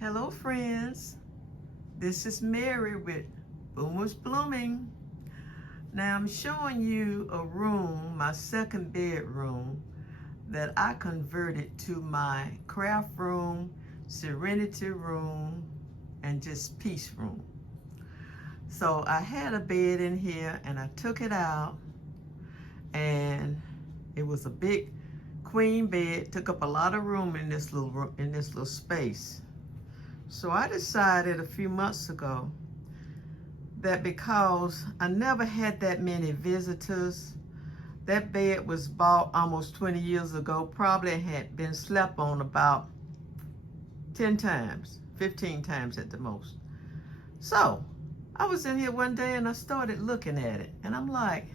Hello friends, this is Mary with Boomers Blooming. Now I'm showing you a room, my second bedroom, that I converted to my craft room, Serenity Room, and just Peace Room. So I had a bed in here and I took it out, and it was a big queen bed, took up a lot of room in this little space. So I decided a few months ago that because I never had that many visitors, that bed was bought almost 20 years ago, probably had been slept on about 10 times, 15 times at the most. So I was in here one day and I started looking at it, and I'm like,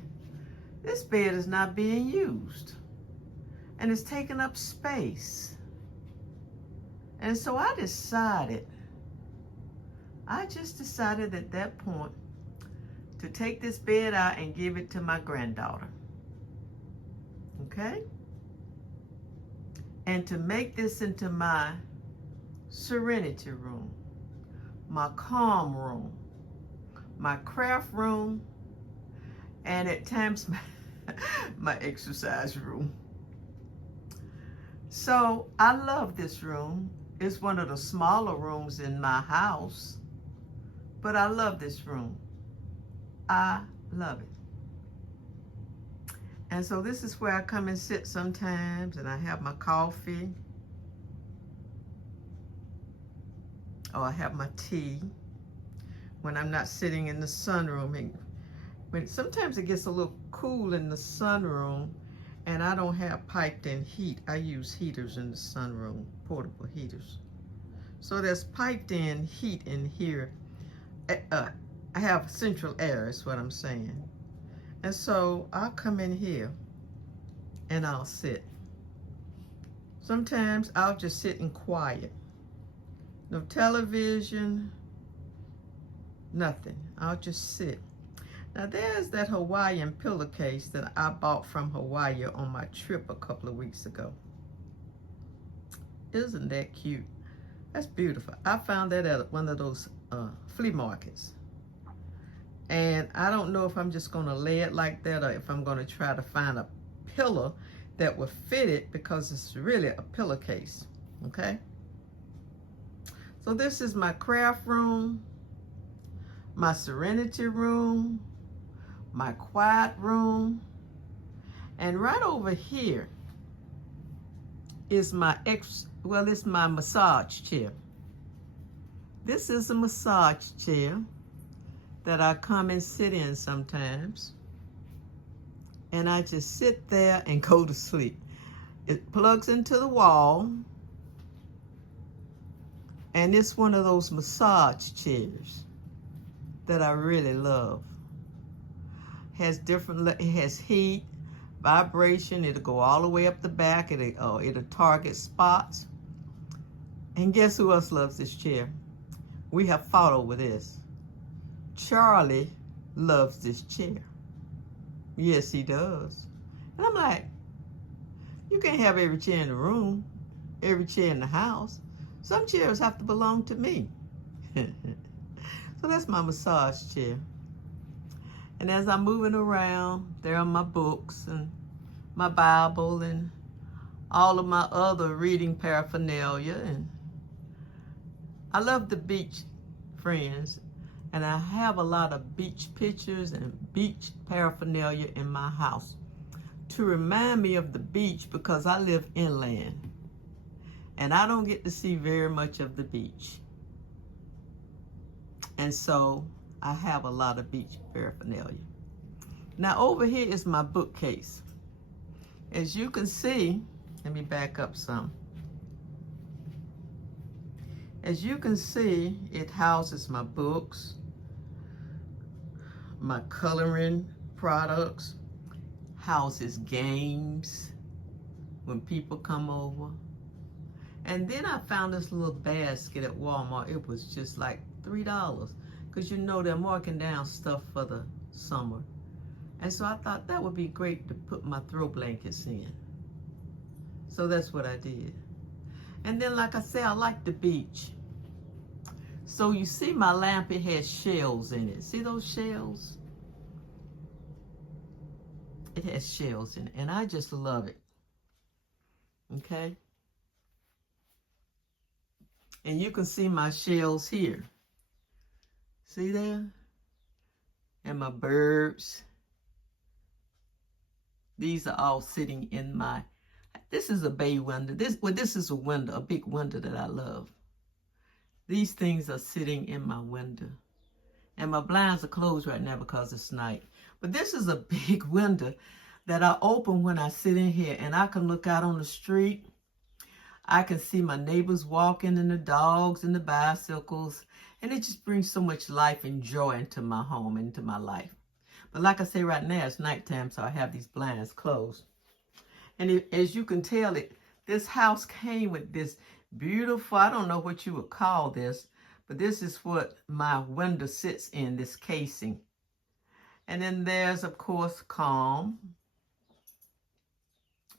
this bed is not being used and it's taking up space. And so I just decided at that point to take this bed out and give it to my granddaughter. Okay? And to make this into my serenity room, my calm room, my craft room, and at times my exercise room. So I love this room. It's one of the smaller rooms in my house, but I love this room. I love it. And so this is where I come and sit sometimes, and I have my coffee, or I have my tea when I'm not sitting in the sunroom. And when sometimes it gets a little cool in the sunroom, and I don't have piped in heat. I use heaters in the sunroom, portable heaters. So there's piped in heat in here. I have central air is what I'm saying. And so I'll come in here and I'll sit. Sometimes I'll just sit in quiet. No television, nothing. I'll just sit. Now there's that Hawaiian pillowcase that I bought from Hawaii on my trip a couple of weeks ago. Isn't that cute? That's beautiful. I found that at one of those flea markets. And I don't know if I'm just gonna lay it like that or if I'm gonna try to find a pillow that will fit it, because it's really a pillowcase, okay? So this is my craft room, my serenity room, my quiet room, and right over here is it's my massage chair. This is a massage chair that I come and sit in sometimes, and I just sit there and go to sleep. It plugs into the wall, and it's one of those massage chairs that I really love. It has heat, vibration. It'll go all the way up the back. It'll target spots. And guess who else loves this chair? We have fought over this. Charlie loves this chair. Yes, he does. And I'm like, you can't have every chair in the room, every chair in the house. Some chairs have to belong to me. So that's my massage chair. And as I'm moving around, there are my books and my Bible and all of my other reading paraphernalia. And I love the beach, friends. And I have a lot of beach pictures and beach paraphernalia in my house to remind me of the beach, because I live inland and I don't get to see very much of the beach. And so I have a lot of beach paraphernalia. Now over here is my bookcase. As you can see, let me back up some. As you can see, it houses my books, my coloring products, houses games when people come over. And then I found this little basket at Walmart. It was just like $3, because you know they're marking down stuff for the summer. And so I thought that would be great to put my throw blankets in. So that's what I did. And then, like I said, I like the beach. So you see my lamp, it has shells in it. See those shells? It has shells in it, and I just love it. Okay? And you can see my shells here. See there? And my birds. These are all sitting in my, this is a bay window. This is a window, a big window that I love. These things are sitting in my window. And my blinds are closed right now because it's night. But this is a big window that I open when I sit in here, and I can look out on the street. I can see my neighbors walking, and the dogs and the bicycles, and it just brings so much life and joy into my home, into my life. But like I say, right now it's nighttime, so I have these blinds closed. And as you can tell, this house came with this beautiful, I don't know what you would call this, but this is what my window sits in, this casing. And then there's, of course, calm,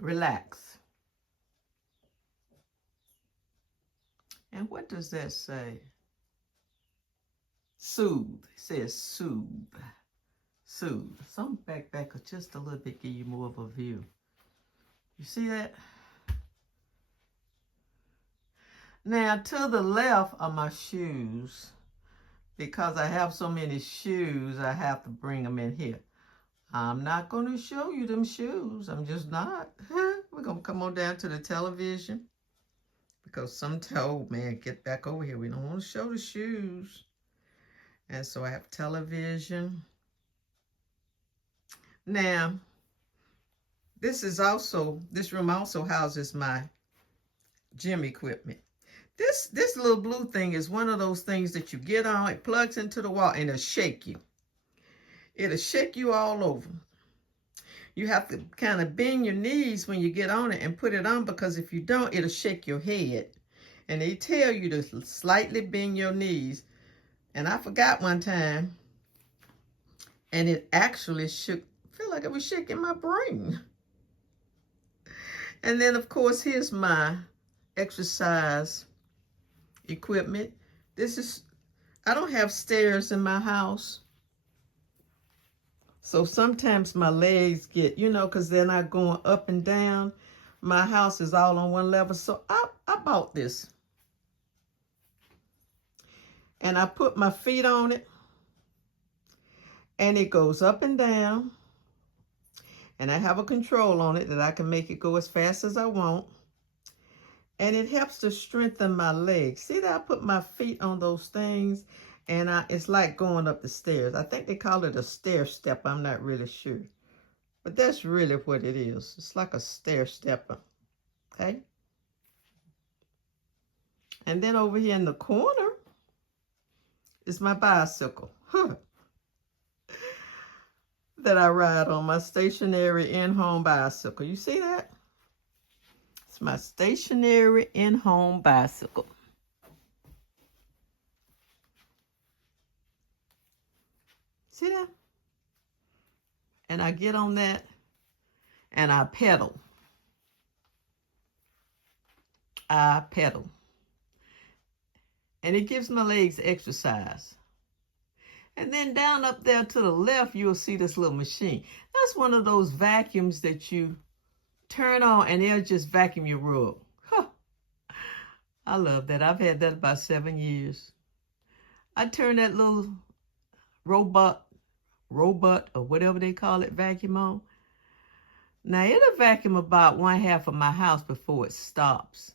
relax. And what does that say? Soothe. It says soothe. Soothe. So I'm back just a little bit, give you more of a view. You see that? Now, to the left are my shoes. Because I have so many shoes, I have to bring them in here. I'm not going to show you them shoes. I'm just not. We're going to come on down to the television. Because some told, man, get back over here. We don't want to show the shoes. And so I have television. Now, this room also houses my gym equipment. This little blue thing is one of those things that you get on, it plugs into the wall, and it'll shake you. It'll shake you all over. You have to kind of bend your knees when you get on it and put it on, because if you don't, it'll shake your head. And they tell you to slightly bend your knees. And I forgot one time, and it actually shook, I feel like it was shaking my brain. And then, of course, here's my exercise equipment. I don't have stairs in my house. So sometimes my legs get, because they're not going up and down. My house is all on one level. So I bought this. And I put my feet on it. And it goes up and down. And I have a control on it that I can make it go as fast as I want. And it helps to strengthen my legs. See that I put my feet on those things, and it's like going up the stairs. I think they call it a stair step. I'm not really sure. But that's really what it is. It's like a stair stepper. Okay? And then over here in the corner is my bicycle. That I ride on, my stationary in-home bicycle. You see that? It's my stationary in-home bicycle. See that? And I get on that and I pedal. And it gives my legs exercise. And then down up there to the left, you'll see this little machine. That's one of those vacuums that you turn on and they'll just vacuum your rug. I love that. I've had that about 7 years. I turn that little robot or whatever they call it vacuum on. Now it'll vacuum about 1/2 of my house before it stops.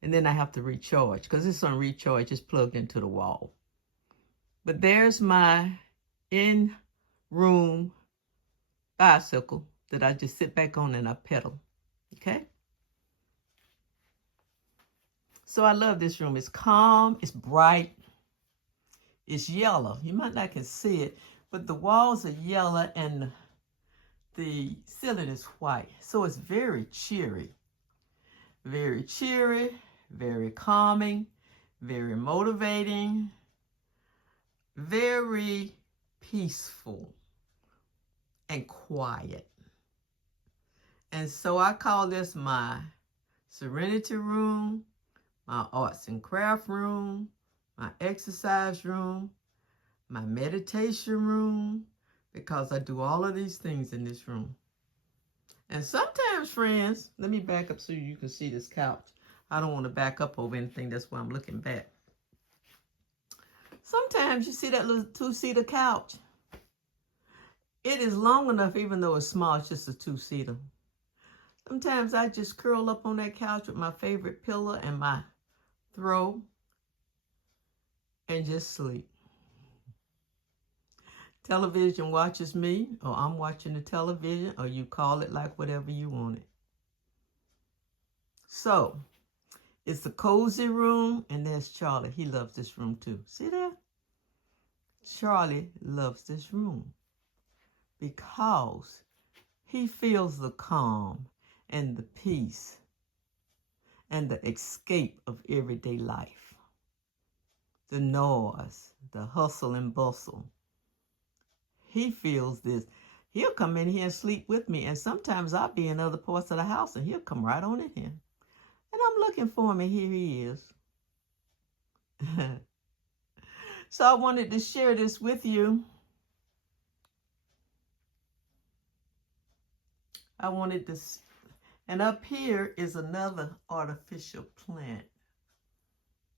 And then I have to recharge because it's on recharge, it's plugged into the wall. But there's my in-room bicycle that I just sit back on and I pedal. Okay? So I love this room. It's calm, it's bright, it's yellow. You might not can see it, but the walls are yellow and the ceiling is white. So it's very cheery. Very cheery, very calming, very motivating, very peaceful and quiet. And so I call this my Serenity Room, my Arts and Craft Room, my exercise room, my meditation room, because I do all of these things in this room. And sometimes, friends, let me back up so you can see this couch. I don't want to back up over anything. That's why I'm looking back. Sometimes you see that little two-seater couch. It is long enough, even though it's small, it's just a two-seater. Sometimes I just curl up on that couch with my favorite pillow and my throw and just sleep. Television watches me, or I'm watching the television, or you call it like whatever you want it. So, it's a cozy room, and there's Charlie. He loves this room too. See that? Charlie loves this room because he feels the calm and the peace and the escape of everyday life. The noise, the hustle and bustle. He feels this. He'll come in here and sleep with me, and sometimes I'll be in other parts of the house, and he'll come right on in here. And I'm looking for him, and here he is. So I wanted to share this with you. I wanted this, and up here is another artificial plant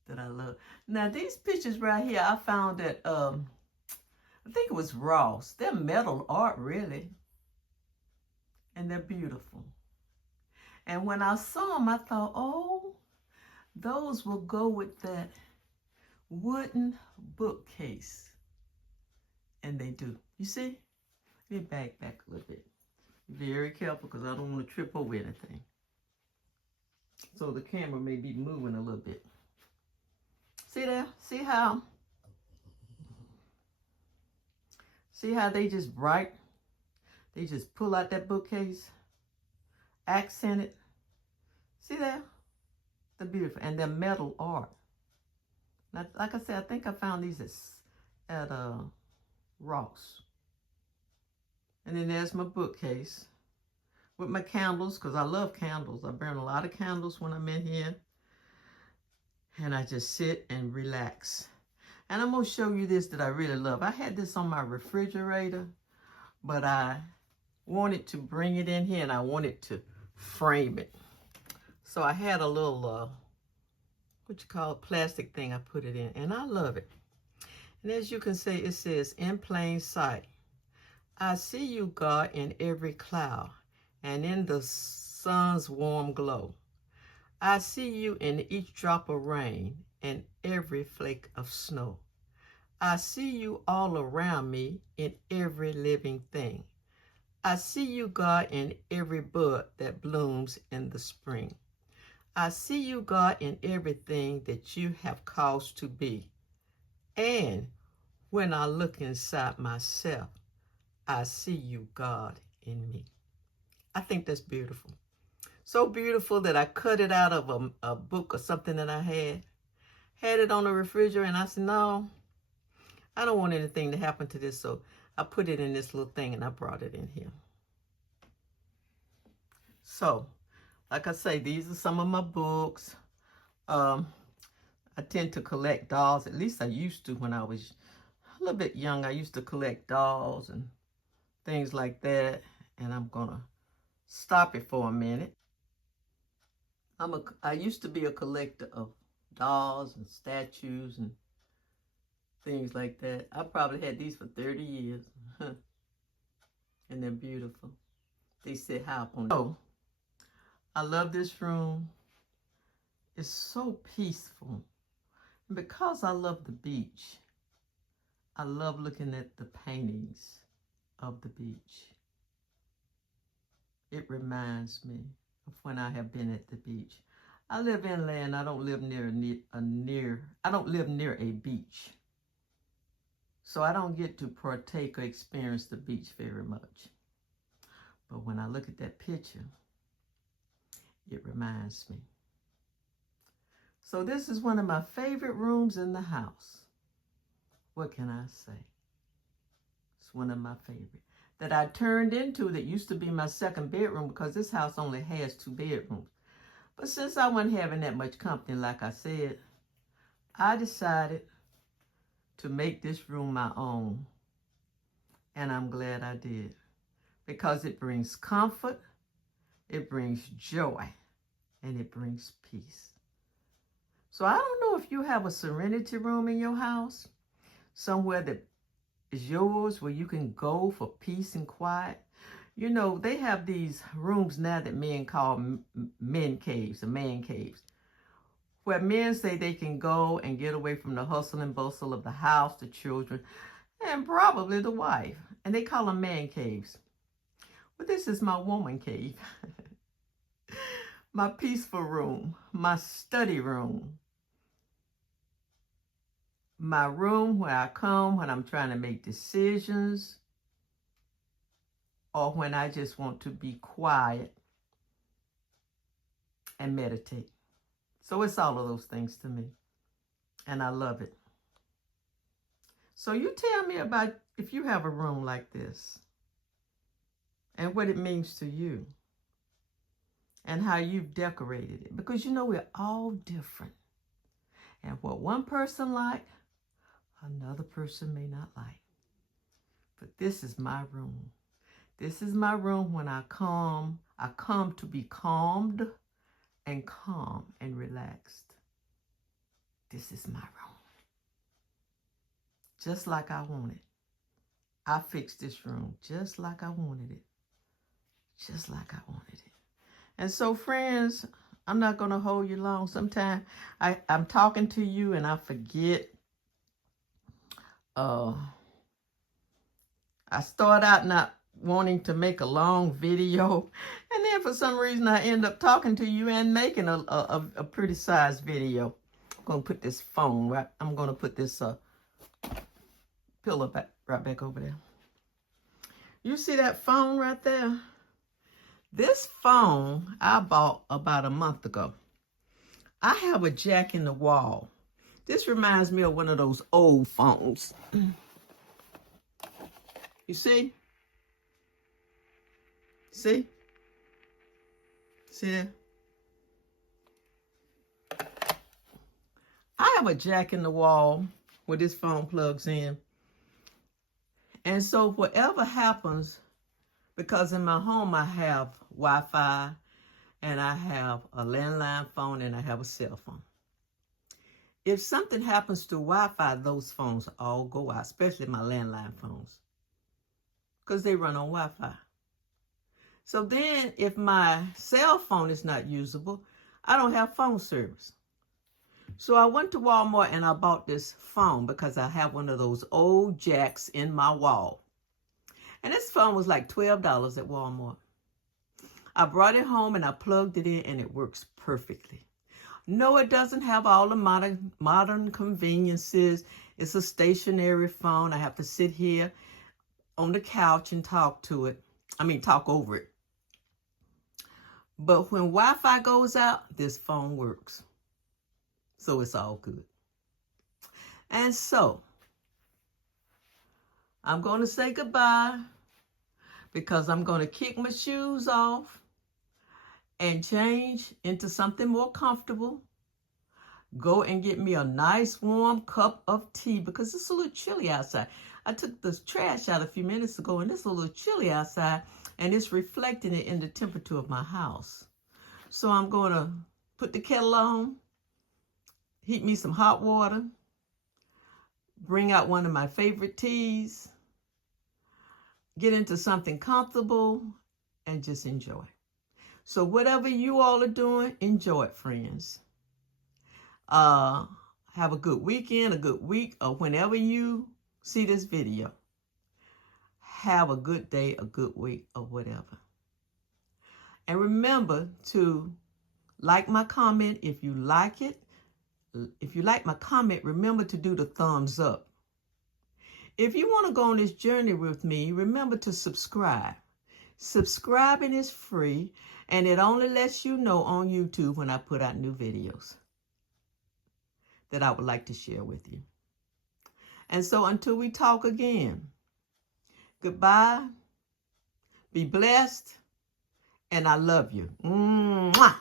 that I love. Now these pictures right here, I found at I think it was Ross. They're metal art, really, and they're beautiful. And when I saw them, I thought, oh, those will go with that wooden bookcase, and they do. You see? Let me back a little bit. Very careful, because I don't want to trip over anything. So the camera may be moving a little bit. See there? See how they just bright? They just pull out that bookcase, accented. See there? They're beautiful, and they're metal art. Now, like I said, I think I found these at Ross. And then there's my bookcase with my candles, because I love candles. I burn a lot of candles when I'm in here. And I just sit and relax. And I'm going to show you this that I really love. I had this on my refrigerator, but I wanted to bring it in here, and I wanted to frame it. So I had a little, plastic thing I put it in, and I love it. And as you can see, it says, in plain sight, I see you, God, in every cloud and in the sun's warm glow. I see you in each drop of rain and every flake of snow. I see you all around me in every living thing. I see you, God, in every bud that blooms in the spring. I see you, God, in everything that you have caused to be. And when I look inside myself, I see you, God, in me. I think that's beautiful. So beautiful that I cut it out of a book or something that I had it on the refrigerator, and I said, no, I don't want anything to happen to this, so I put it in this little thing, and I brought it in here. So, like I say, these are some of my books. I tend to collect dolls. At least I used to when I was a little bit young. I used to collect dolls and things like that, and I'm going to stop it for a minute. I used to be a collector of dolls and statues and things like that. I probably had these for 30 years. And they're beautiful. They sit high up on. Oh, I love this room. It's so peaceful. And because I love the beach, I love looking at the paintings of the beach. It reminds me of when I have been at the beach. I live inland. I don't live near a beach. So I don't get to partake or experience the beach very much. But when I look at that picture, it reminds me. So this is one of my favorite rooms in the house. What can I say? It's one of my favorite. That I turned into, that used to be my second bedroom, because this house only has 2 bedrooms. But since I wasn't having that much company, like I said, I decided to make this room my own, and I'm glad I did, because it brings comfort, it brings joy, and it brings peace. So I don't know if you have a Serenity Room in your house, somewhere that is yours where you can go for peace and quiet. You know, they have these rooms now that men call men caves or man caves, where men say they can go and get away from the hustle and bustle of the house, the children, and probably the wife. And they call them man caves. But this is my woman cave. My peaceful room, my study room, my room where I come when I'm trying to make decisions or when I just want to be quiet and meditate. So it's all of those things to me, and I love it. So you tell me about if you have a room like this and what it means to you and how you've decorated it, because you know we're all different, and what one person like, another person may not like. But this is my room. This is my room when I come to be calmed and calm and relaxed. This is my room. Just like I want it. I fixed this room just like I wanted it. Just like I wanted it. And so, friends, I'm not going to hold you long. Sometimes I'm talking to you and I forget. I start out not wanting to make a long video, and then for some reason I end up talking to you and making a pretty sized video. I'm going to put this phone right. I'm going to put this pillow right back over there. You see that phone right there? This phone I bought about a month ago. I have a jack in the wall. This reminds me of one of those old phones. You see? See? See that? I have a jack in the wall where this phone plugs in. And so whatever happens, because in my home I have Wi-Fi and I have a landline phone and I have a cell phone. If something happens to Wi-Fi, those phones all go out, especially my landline phones, because they run on Wi-Fi. So then if my cell phone is not usable, I don't have phone service. So I went to Walmart and I bought this phone because I have one of those old jacks in my wall. And this phone was like $12 at Walmart. I brought it home and I plugged it in and it works perfectly. No, it doesn't have all the modern conveniences. It's a stationary phone. I have to sit here on the couch and talk over it. But when Wi-Fi goes out, this phone works. So it's all good. And so, I'm going to say goodbye because I'm going to kick my shoes off and change into something more comfortable. Go and get me a nice warm cup of tea because it's a little chilly outside. I took the trash out a few minutes ago and it's a little chilly outside and it's reflecting it in the temperature of my house. So I'm going to put the kettle on, heat me some hot water, bring out one of my favorite teas, get into something comfortable, and just enjoy. So whatever you all are doing, enjoy it, friends. Have a good weekend, a good week, or whenever you see this video. Have a good day, a good week, or whatever. And remember to like my comment if you like it. If you like my comment, remember to do the thumbs up. If you want to go on this journey with me, remember to subscribe. Subscribing is free, and it only lets you know on YouTube when I put out new videos that I would like to share with you. And so until we talk again, goodbye, be blessed, and I love you. Mwah!